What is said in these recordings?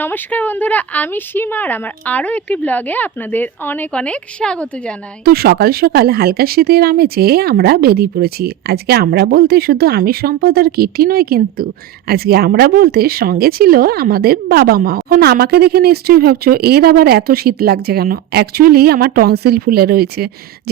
নমস্কার বন্ধুরা, আমি সীমা আর আমার আরও একটি ব্লগে আপনাদের অনেক অনেক স্বাগত জানাই। তো সকাল সকাল হালকা শীতের আমেজে আমরা বেরিয়ে পড়েছি। আজকে আমরা বলতে শুধু আমি সম্পদ আর কিটি নয় কিন্তু, আজকে আমরা বলতে সঙ্গে ছিল আমাদের বাবা মা এখন আমাকে দেখে নিশ্চয়ই ভাবছ, এর আবার এত শীত লাগছে কেন? অ্যাকচুয়ালি আমার টনসিল ফুলে রয়েছে।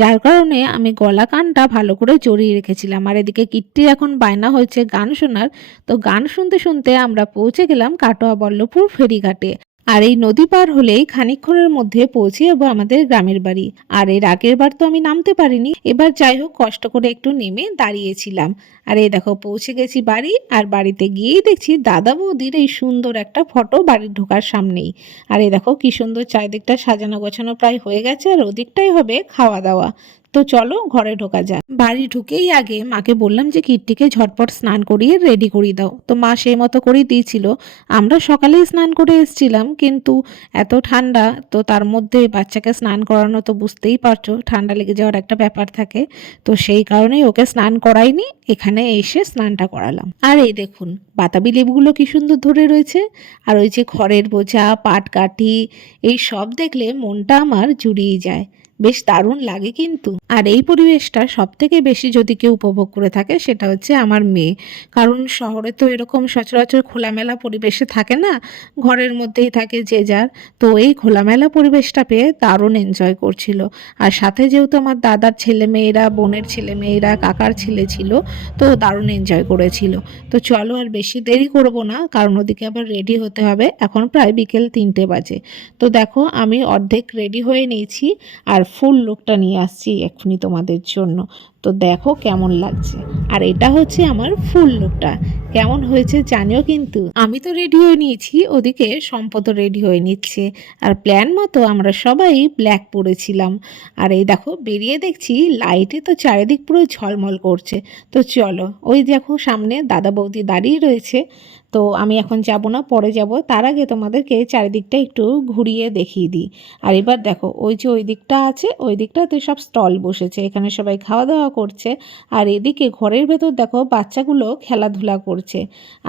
যার কারণে আমি গলা কানটা ভালো করে জড়িয়ে রেখেছিলাম। আর এদিকে কিট্টির এখন বায়না হয়েছে গান শোনার। তো গান শুনতে শুনতে আমরা পৌঁছে গেলাম কাটোয়া বল্লভপুর ফেরিঘাটে আর এই নদী পার হলেই খানিকক্ষণের মধ্যে পৌঁছে যাব আমাদের গ্রামের বাড়ি। আর এর আগের বার তো আমি নামতে পারিনি, এবার যাই হোক কষ্ট করে একটু নেমে দাঁড়িয়েছিলাম। আর এই দেখো পৌঁছে গেছি বাড়ি, আর বাড়িতে গিয়েই দেখছি দাদা বৌদির এই সুন্দর একটা ফটো বাড়ির ঢোকার সামনেই। আর এই দেখো কি সুন্দর চারিদিকটা সাজানো গোছানো প্রায় হয়ে গেছে, আর ওদিকটাই হবে খাওয়া দাওয়া। তো চলো ঘরে ঢোকা যাক। বাড়ি ঢুকেই আগে মাকে বললাম যে কিটটিকে ঝটপট স্নান করিয়ে রেডি করিয়ে দাও। তো মা সেই মতো করেই দিয়েছিল। আমরা সকালেই স্নান করে এসেছিলাম, কিন্তু এত ঠান্ডা, তো তার মধ্যে বাচ্চাকে স্নান করানো তো বুঝতেই পারছ, ঠান্ডা লেগে যাওয়ার একটা ব্যাপার থাকে। তো সেই কারণেই ওকে স্নান করাইনি, এখানে এসে স্নানটা করালাম। আর এই দেখুন, বাতাবি লেবুগুলো কি সুন্দর ধরে রয়েছে। আর ওই যে খড়ের বোঝা, পাটকাঠি, এই সব দেখলে মনটা আমার জুড়িয়ে যায়। বেশ দারুণ লাগে কিন্তু। আর এই পরিবেশটা সব থেকে বেশি যদি কেউ উপভোগ করে থাকে সেটা হচ্ছে আমার মেয়ে। কারণ শহরে তো এরকম সচরাচর খোলামেলা পরিবেশে থাকে না, ঘরের মধ্যেই থাকে যে যার। তো এই খোলামেলা পরিবেশটা পেয়ে দারুণ এনজয় করছিল। আর সাথে যেহেতু আমার দাদার ছেলে মেয়েরা, বোনের ছেলে মেয়েরা, কাকার ছেলে ছিল, তো দারুণ এনজয় করেছিল। তো চলো আর বেশি দেরি করব না, কারণ ওদিকে আবার রেডি হতে হবে। এখন প্রায় বিকেল তিনটে বাজে। তো দেখো আমি অর্ধেক রেডি হয়ে নিয়েছি, আর ফুল লুকটা নিয়ে আসছি এখনই তোমাদের জন্য। তো দেখো কেমন লাগছে। আর এটা হচ্ছে আমার ফুল লুকটা। কেমন হয়েছে জানিও কিন্তু। আমি তো রেডি হয়ে নিয়েছি, ওদিকে সম্পদও রেডি হয়ে নিচ্ছে। আর প্ল্যান মতো আমরা সবাই ব্ল্যাক পরেছিলাম। আর এই দেখো, বেরিয়ে দেখছি লাইটে তো চারিদিক পুরো ঝলমল করছে। তো চলো, ওই দেখো সামনে দাদা বৌদি দাঁড়িয়ে রয়েছে। তো আমি এখন যাব না, পরে যাব। তার আগে তোমাদেরকে চারিদিকটা একটু ঘুরিয়ে দেখিয়ে দিই। আর এবার দেখো, ওই যে ওই দিকটা আছে, ওই দিকটাতে সব স্টল বসেছে। এখানে সবাই খাওয়া দাওয়া করছে। আর এদিকে ঘরের ভেতর দেখো বাচ্চাগুলো খেলাধুলা করছে।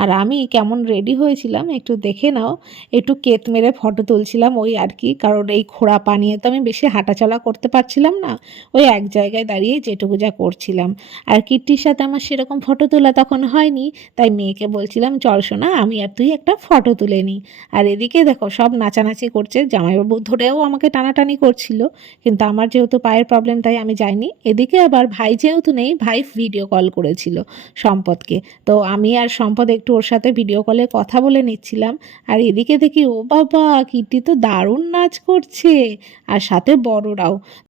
আর আমি কেমন রেডি হয়েছিলাম একটু দেখে নাও। একটু কেত মেরে ফটো তুলছিলাম ওই আর কি, কারণ এই খোড়া পানিয়ে তো আমি বেশি হাঁটাচলা করতে পারছিলাম না। ওই এক জায়গায় দাঁড়িয়ে যেটুকু যা করছিলাম। আর কিট্টির সাথে আমার সেরকম ফটো তোলা তখন হয়নি, তাই মেয়েকে বলছিলাম, চল শোনা আমি আর তুই একটা ফটো তুলে নিই। আর এদিকে দেখো সব নাচানাচি করছে, জামাইবাবু ধরেও আমাকে টানাটানি করছিল, কিন্তু আমার যেহেতু পায়ের প্রবলেম তাই আমি যাইনি। এদিকে আবার ভাই যেহেতু নেই, ভাই ভিডিও কল করেছিল সম্পদকে। তো আমি আর সম্পদ একটু ওর সাথে ভিডিও কলে কথা বলে নিচ্ছিলাম। আর এদিকে দেখি, ও বাবা, কিটি তো দারুণ নাচ করছে। আর সাথে বড়রাও।